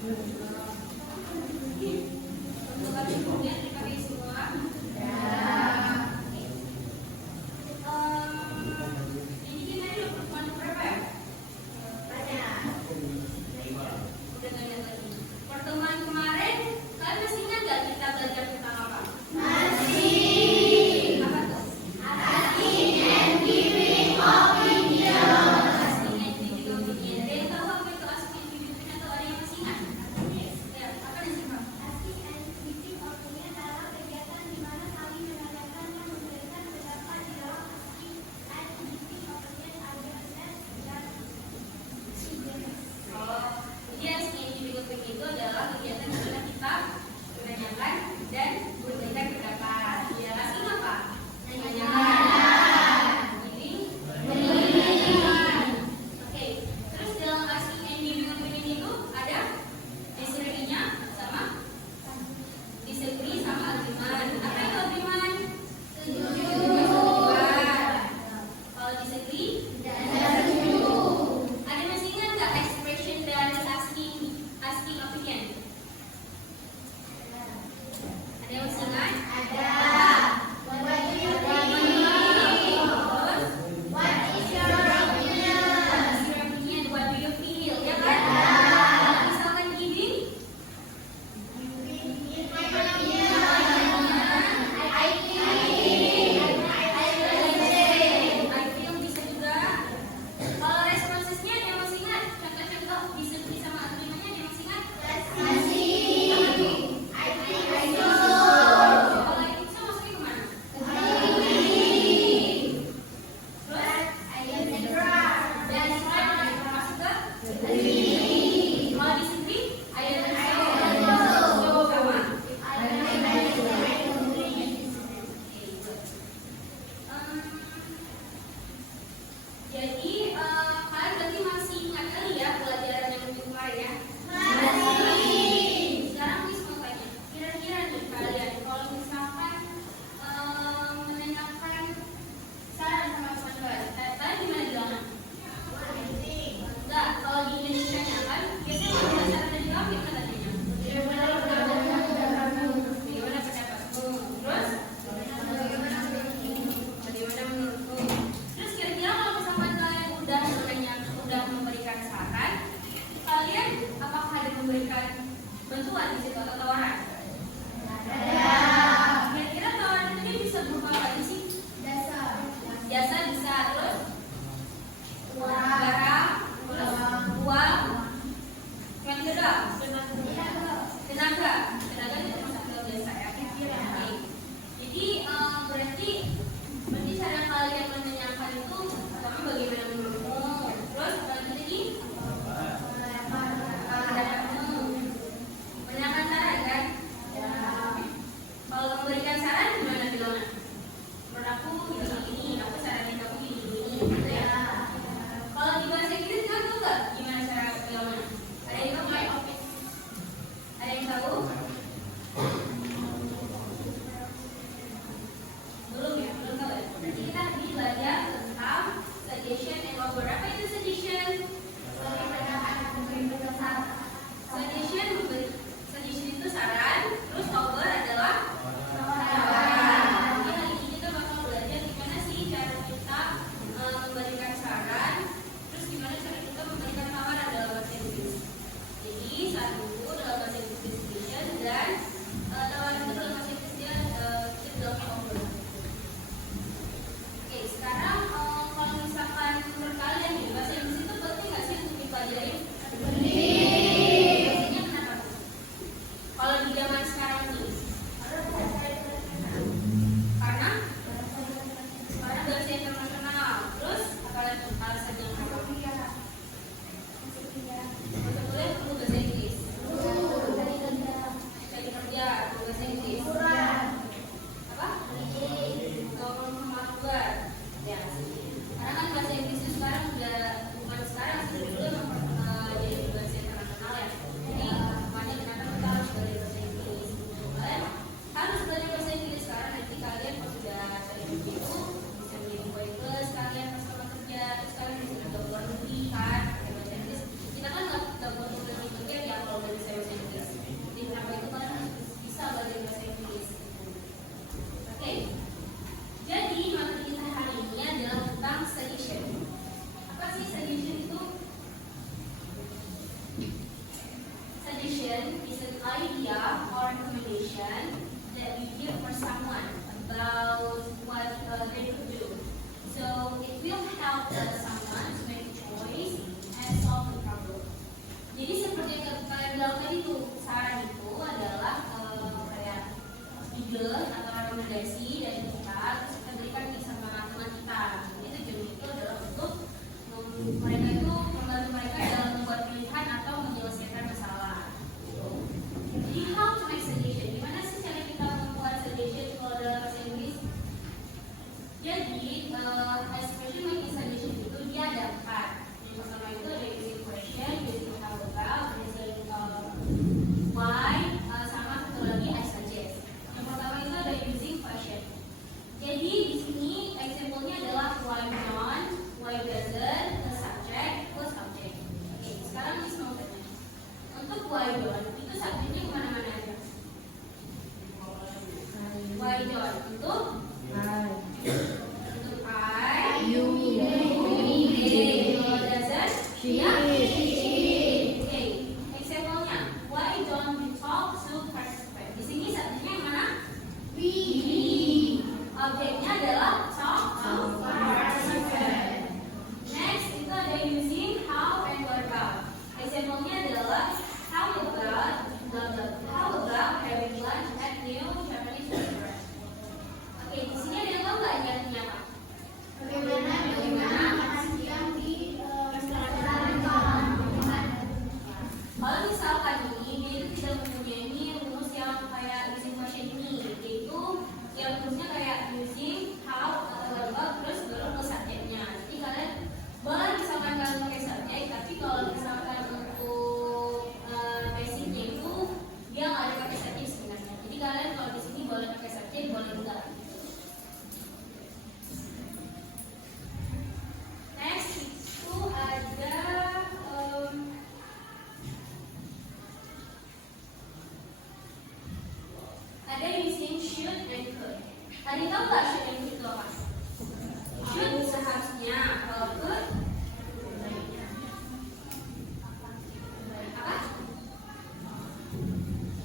Untuk kuliah perlu bahasa Inggris. suggestion is an idea or recommendation that you give for someone about what they could do. So it will help someone to make a choice and solve the problem. Jadi seperti yang kalian bilang tadi tuh, saran itu adalah kayak ide atau rekomendasi dari kita, terus kita berikan sama teman kita. Jadi tujuan itu adalah untuk mereka itu membantu mereka dalam membuat pilihan atau menyelesaikan masalah. Jadi how to make suggestion? Gimana sih cara kita membuat suggestion kalau dalam bahasa Inggris? Jadi expression making suggestion itu dia ada 4. Yang pertama itu ada using question, using how about, using why, sama satu lagi I suggest. Yang pertama itu ada using question. Jadi di sini example-nya adalah why not, why doesn't, the subject, plus object. Oke, sekarang Miss mau tanya. Untuk why don't itu subjeknya kemana-mana aja? Why don't untuk untuk I, you, they, kalau doesn't, she. Oke, example-nya why don't we talk to participant? Di sini subjeknya yang mana? We. Objeknya adalah talk to participant. Next itu ada using how and what about. Example-nya adalah how about having lunch at new Japanese restaurant. Oke, di sini ada yang tahu nggak ini artinya apa? Bagaimana makan siang di restoran. Kalau misalkan ini dia itu tidak mempunyai rumus yang kayak using question ini, yaitu yang rumusnya kayak using how atau what about terus baru ke subjeknya. Jadi kalian boleh misalkan kalian pakai subjek, tapi kalau misalkan untuk basicnya itu dia nggak ada pakai subjek sebenarnya. Jadi kalian kalau di sini boleh pakai subjek, boleh enggak. Next itu ada using should and could. Tadi tahu nggak should and could itu apa? Should seharusnya, kalau could apa?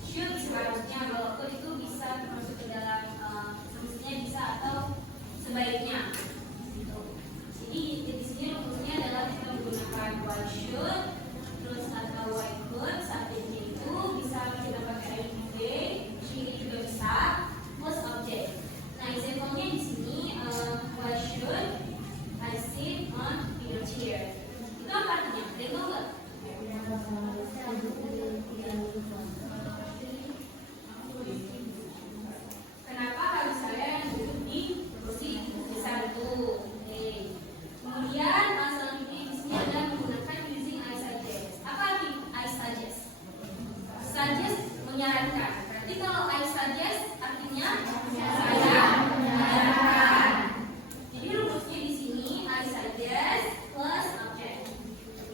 Should seharusnya, kalau could itu bisa masuk ke dalam semestinya bisa atau sebaiknya. Jadi di sini rumusnya adalah kita menggunakan why should, terus atau why could, subjeknya itu bisa kita pakai IDJ, she juga bisa, plus object. Nah, example-nya di sini why should I sit on your chair? Itu apa artinya? Ada yang tahu nggak? Kenapa harus saya yang duduk di kursi besar itu? Kemudian selanjutnya di sini ada menggunakan using I suggest. Apa arti I suggest? Suggest menyarankan. Berarti kalau I suggest artinya saya menyarankan. Jadi rumusnya di sini I suggest plus object.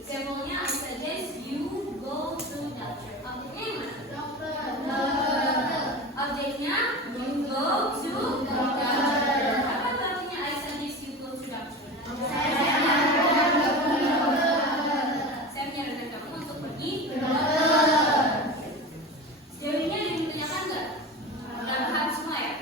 Example-nya I suggest you go to doctor. Objeknya yang mana? Dokter. Objeknya you go to doctor. Apa artinya I suggest you go to doctor? Saya menyarankan kamu untuk pergi ke dokter. Sejauh ini ada yang ditanyakan nggak? Nggak paham semua ya?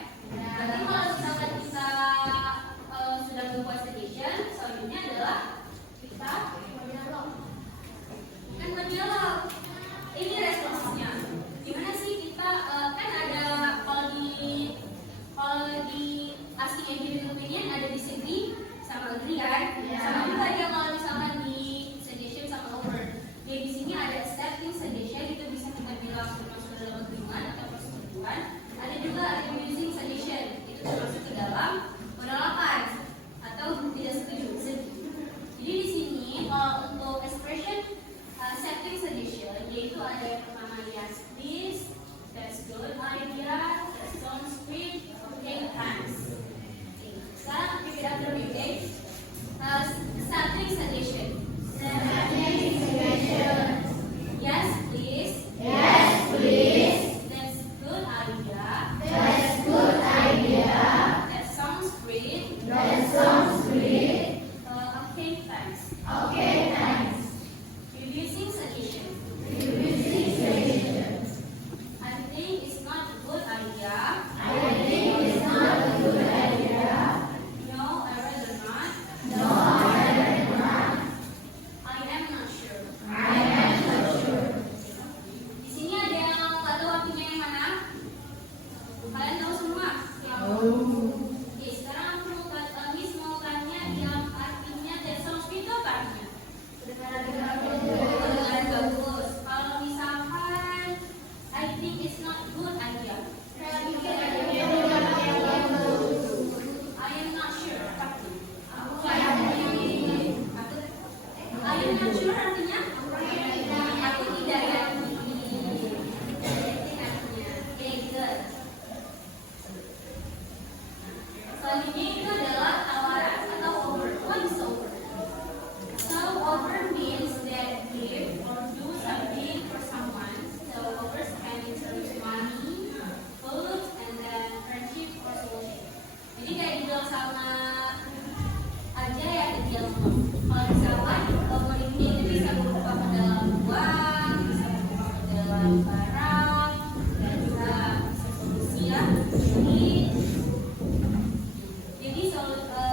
barang dan juga solusi ya.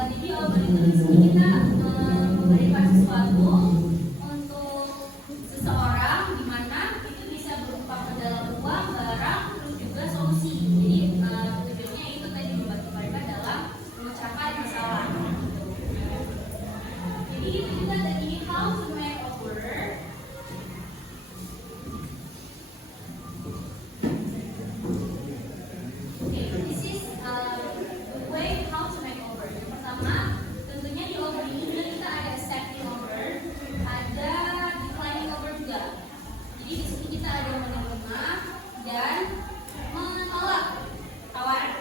Jadi open itu di sini kita memberikan sesuatu untuk seseorang di mana itu bisa berupa ke dalam uang, barang, terus juga solusi. Jadi tujuannya itu tadi membantu mereka dalam mencapai masalah. Jadi itu juga tadi how to make a word. Okay, this is the way how to make a word. Yang pertama, tentunya di over ini kita ada accepting over, ada declining over juga. Jadi di sini kita ada menerima dan menolak tawaran.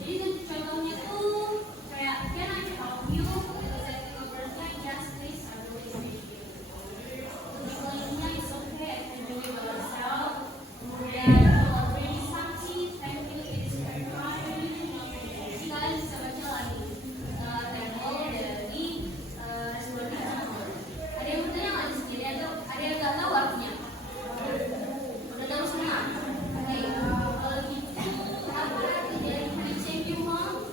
Jadi contohnya tuh kayak can I help you? Accepting overnya yes please, I will appreciate you. Decliningnya is okay, I can do it by myself. Kemudian kalau bring something, thank you, it is very kind. Jadi kalian bisa baca lagi table dari responnya. Ada yang bertanya nggak di sini? Ada yang nggak tahu artinya? Udah tahu semua? Oke, kalau gitu apa arti dari thank you mom?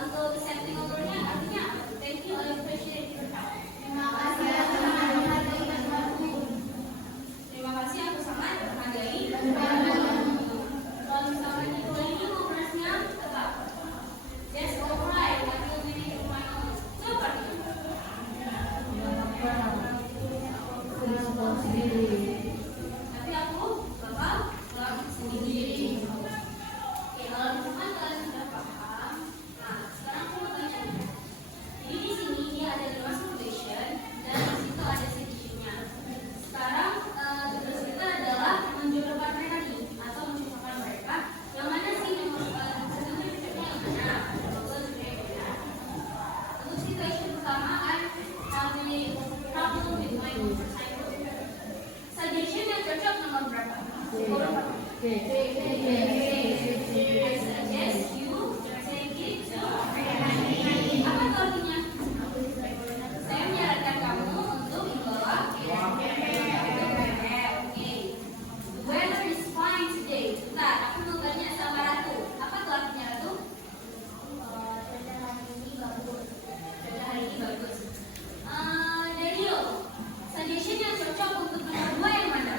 Untuk accepting overnya artinya thank you, I appreciate your help. Terima kasih aku sangat menghargai. Kalau misalkan itu ini ngobrolnya tetap yes alright, I will make it my own. Coba tapi aku bakal ngelakuin sendiri. Oke, kalau misalkan kalian sudah paham, nah sekarang aku mau tanya nih. Jadi di sini dia ada 5 situation dan di situ ada seditionnya. Sekarang tugas kita adalah menjodohkan mereka nih atau mencocokkan mereka. Yang mana sih yang tentunya cocoknya yang mana? Bagus juga yang benar. Untuk situation pertama, I'm having problem with my motorcycle. Suggestion yang cocok nomor berapa? I suggest you take it to apa itu artinya? Saya menyarankan kamu untuk membawa Oke. The weather is fine today. Bentar, aku mau tanya sama Ratu. Apa tuh artinya Ratu? Cuaca hari ini bagus. Cuaca hari ini bagus. Dario, suggestion yang cocok untuk nomor 2 yang mana?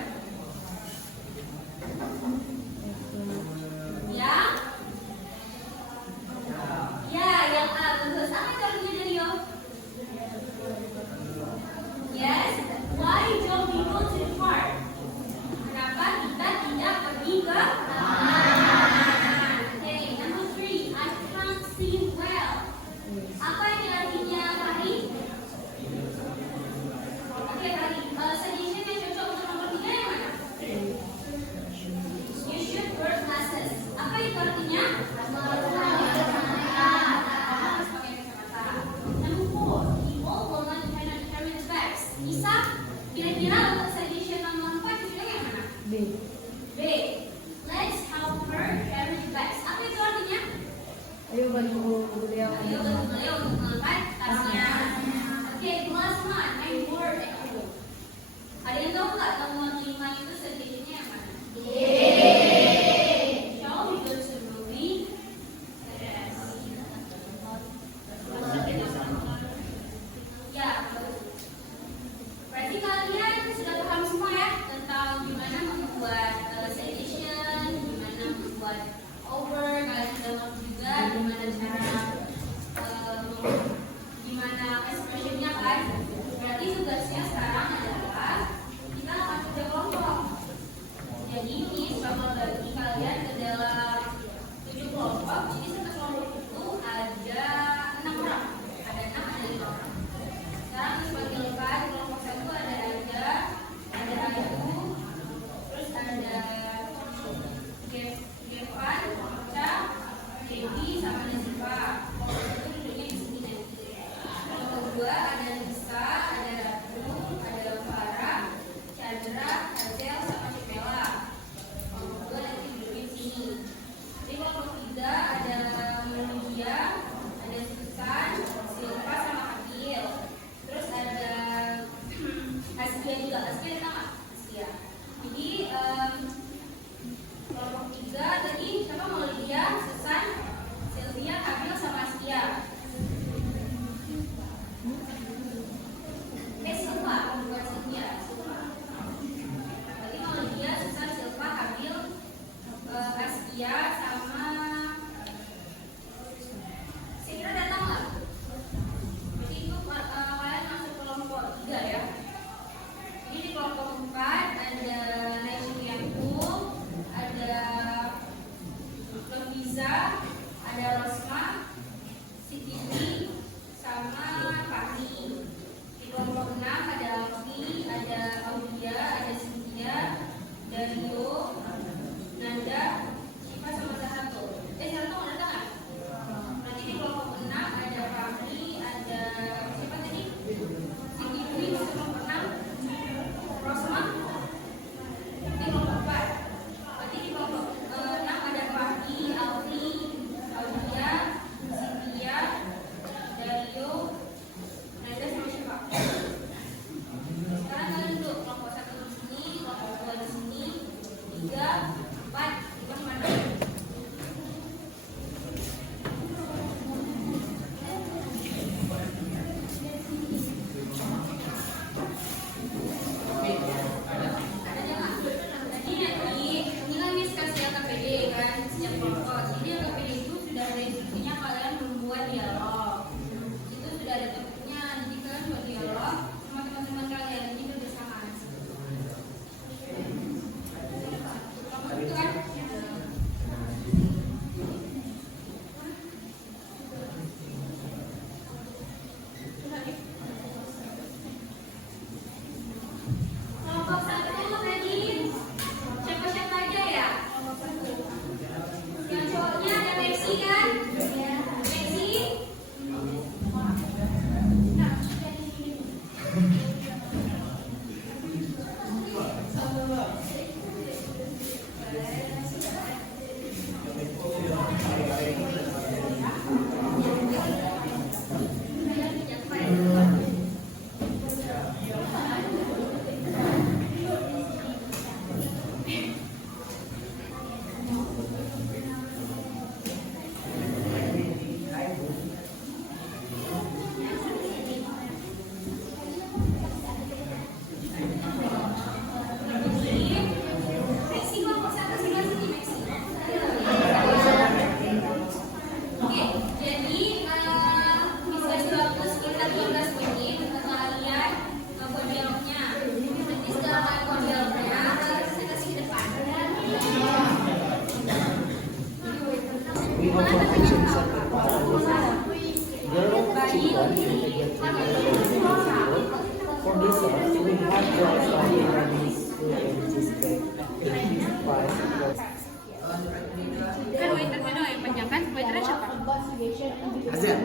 Askia juga. Askia ada nama? Askia. Jadi kelompok 3 tadi siapa? Maulidia, Susan, Sylvia, Kamil, sama Askia. Silva, bukan Sylvia. Berarti Maulidia, Susan, Silva, Kamil, Askia, sama Sikra datang nggak? Jadi itu kalian masuk kelompok 3 ya. Jadi di kelompok 4 ada Naisyianku, ada Loviza, ada Rosma, Siti, sama Fahmi. Di kelompok 6 ada Alfi, ada Aulia, ada Cynthia, Dario, Nanda, Syifa, sama Sahato. Sahato mau datang nggak? Nanti di kelompok 6 ada Fahmi, ada siapa tadi? Siti Dwi, masuk kelompok 6. Rosma di kelompok 4. Berarti di kelompok 6 ada Fahmi, Alfi, Aulia, Cynthia, Dario, Nanda, sama Syifa. Sekarang kalian duduk kelompok 1 di sini, kelompok 2 di sini, 3, 4, 5 mana? Adanya nggak? Jadi nanti ini kan Miss kasih LKPD kan setiap kelompok. Jadi LKPD itu sudah ada instruksinya kalian membuat dialog. Itu sudah ada topiknya. Jadi kalian buat dialog sama teman-teman kalian. Jadi bersama. Kelompok itu kan? Kelompok 1 tadi siapa-siapa aja ya? Yang cowoknya ada Maxi kan? Maxi? Maxi kelompok 1 sebelah sini Maxi. Oke, jadi bisa waktu sekitar 15 menit untuk kalian buat dialognya. Nanti setelah kalian buat dialognya, saya kasih ke depan. We have competition center for this one, we have girls running running school and district 5 girls. Kan waiternya dong yang panjang kan? Waiternya siapa? Azan. Udah siap.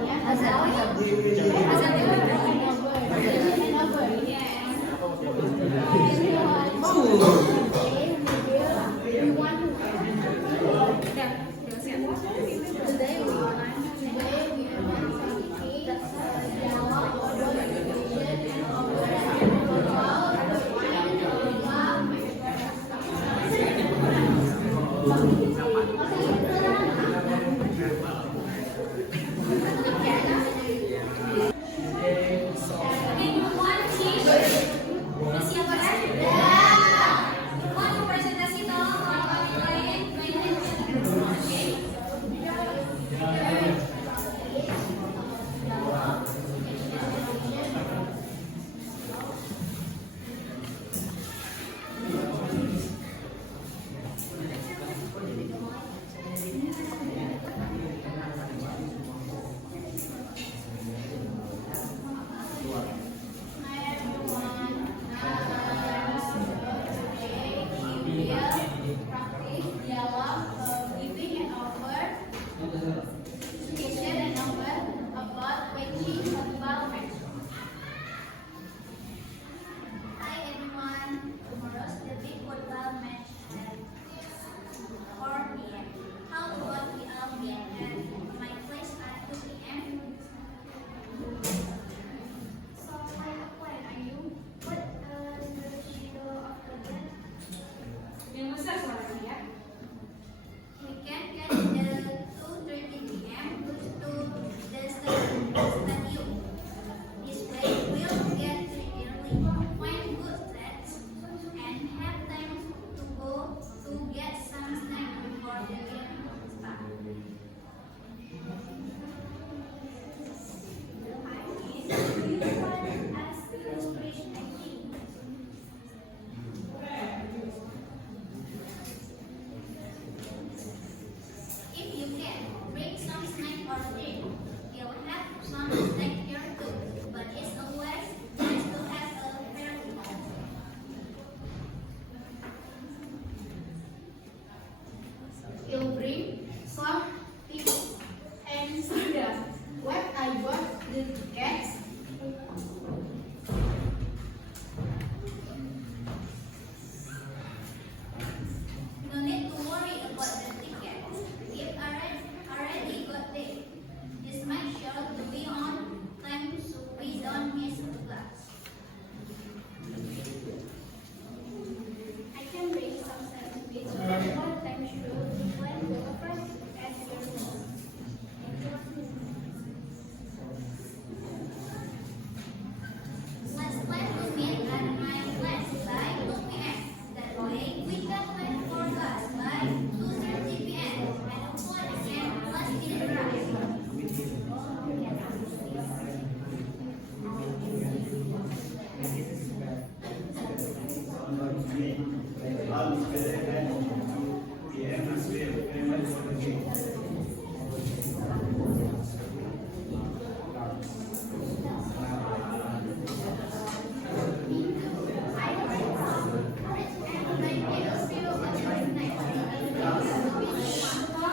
Tolong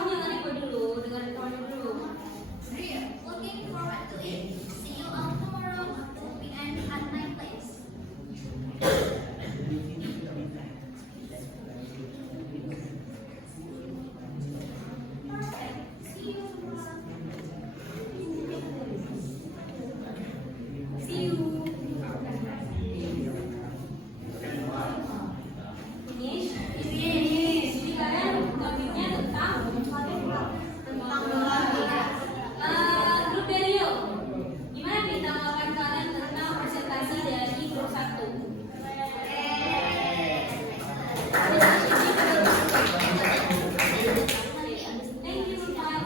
jangan ikut dulu, dengar kawan dulu. Looking forward to it. See you all tomorrow at 2 p.m. at my place. Perfect. See you tomorrow. See you. Finish? Finish. Jadi kalian topiknya tentang grup value. Gimana kita melakukan kalian tentang presentasi dari grup 1? Thank you, Pak.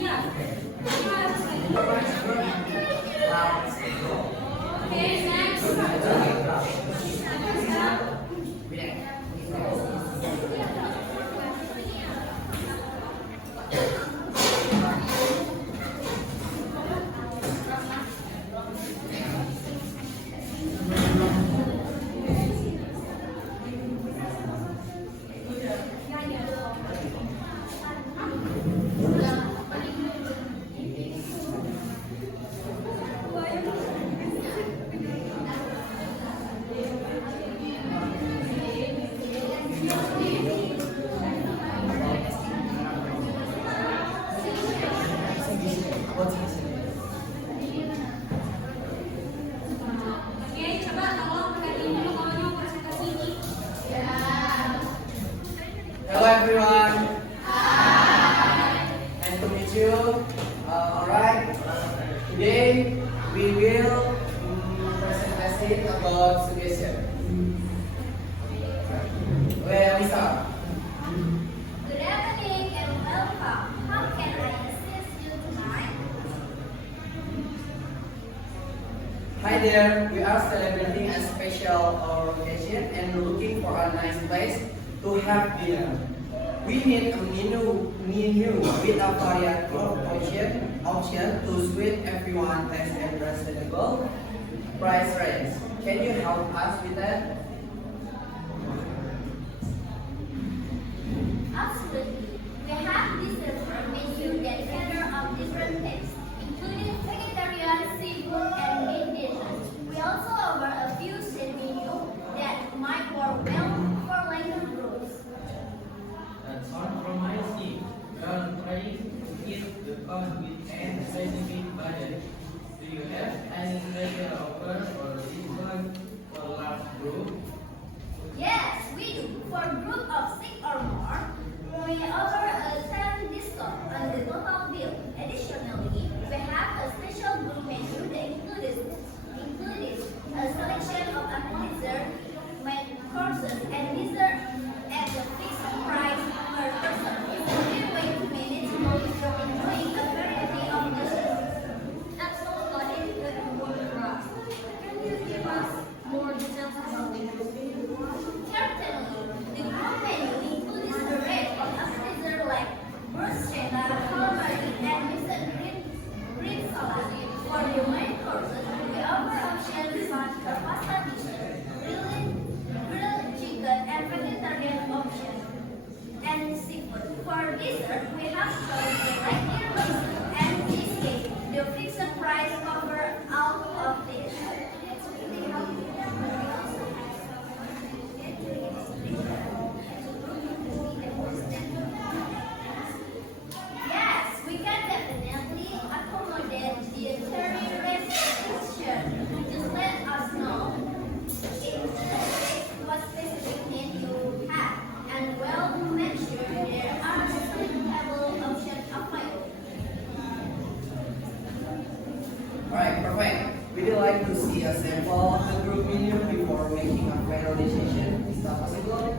Iya. Oke, next. Oke, coba tolong perhatiin dulu kalau mau presentasi ini. Hello everyone. Nice to meet you. Alright. Today we will present about suggestion. Where we start? Good evening and welcome. How can I assist you tonight? Hi there. We are celebrating a special occasion and looking for a nice place to have dinner. We need a menu with a variety of option to suit everyone taste and reasonable price range. Can you help us with that? Absolutely. We have this different menu that cater of different tastes, including vegetarian, seafood, and meat dishes. We also offer a fusion menu that might work well for later groups. That's compromising. We are trying to keep the cost within a specific budget. Do you have any special offers or discount for large group? Yes, we do. For a group of 6 or more, we offer a 10% discount on the total bill. Additionally, we have a special group menu that includes a selection of appetizer, main courses, and dessert at a fixed price per person. It's a good way to manage both enjoying a variety of dishes. Absolutely, good work for us. Can you give us more details about it? Certainly, the group menu includes a range of appetizers like bruschetta, calamari, and mixed green salad. For the main courses, we offer options such as pasta dishes, grilled chicken, and vegetarian options, and seafood. For dessert, we have choices like tiramisu and cheesecake. The fixed price cover all of this. Yes, we can definitely accommodate the dietary restriction. Just let us know what specific need you have, and we'll make sure there are suitable options available. Alright, perfect. Would you like to see a sample of the group menu before making a final decision? Is that possible?